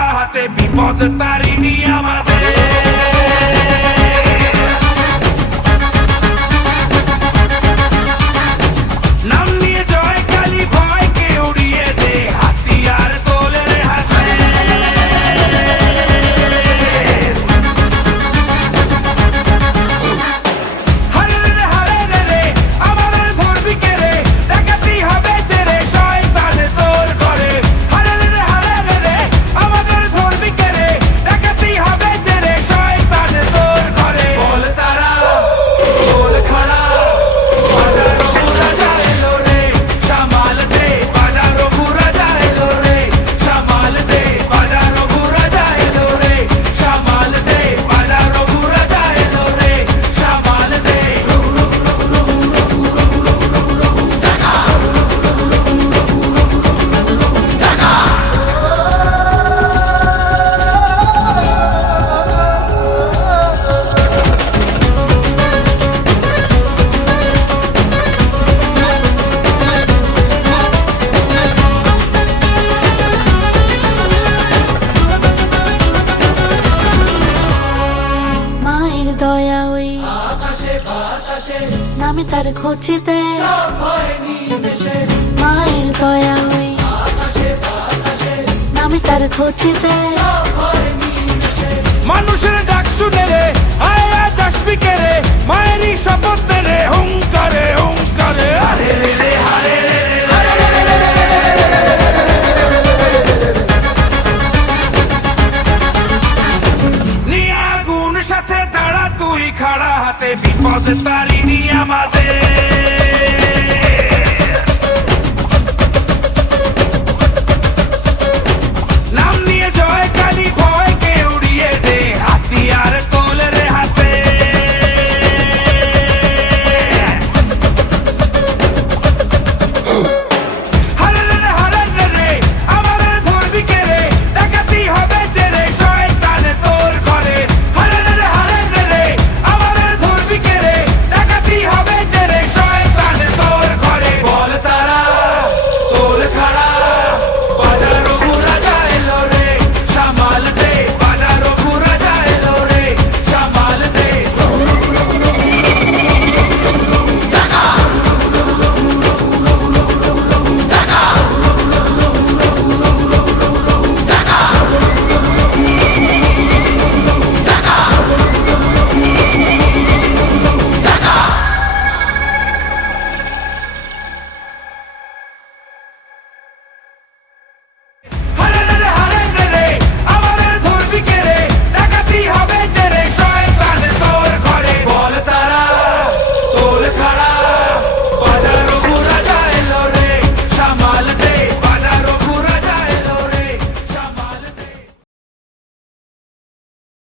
খোদা হাতে বিপদ তারিনি আমাদের। নাম নিয়ে জয় কালী ভয়কে উড়িয়ে দে, হাতিয়ার তোলে রে হাতে। হারে রে হারে রে রে আমাদের ধরবি কে রে, ডাকাতি হবে তেরে শয়তান তোর ঘরে। হারে রে হারে রে রে আমাদের ধরবি কে রে, ডাকাতি হবে তেরে শয়তান তোর ঘরে। বল তারা বল খড়া বাজারো বুড়া যাইলো রে, সামাল দে বাজারো বুড়া যাইলো রে, সামাল দে বাজারো বুড়া যাইলো রে, সামাল দে বাজারো বুড়া যাইলো রে, সামাল দে। মায়ের দয়া ওই আকাশে বাতাসে নামে তার খোঁজেতে, সব ভয় নিমেষে। মায়ের দয়া ওই আকাশে বাতাসে নামে তার খোঁজেতে। সব ভয় নিমেষে। মানুষের ডাক শুনে রে আয় আজ আসবি কে রে, মায়েরই শপথ নে রে হুঙ্কারে হুঙ্কারে। হারে রে রে হারে রে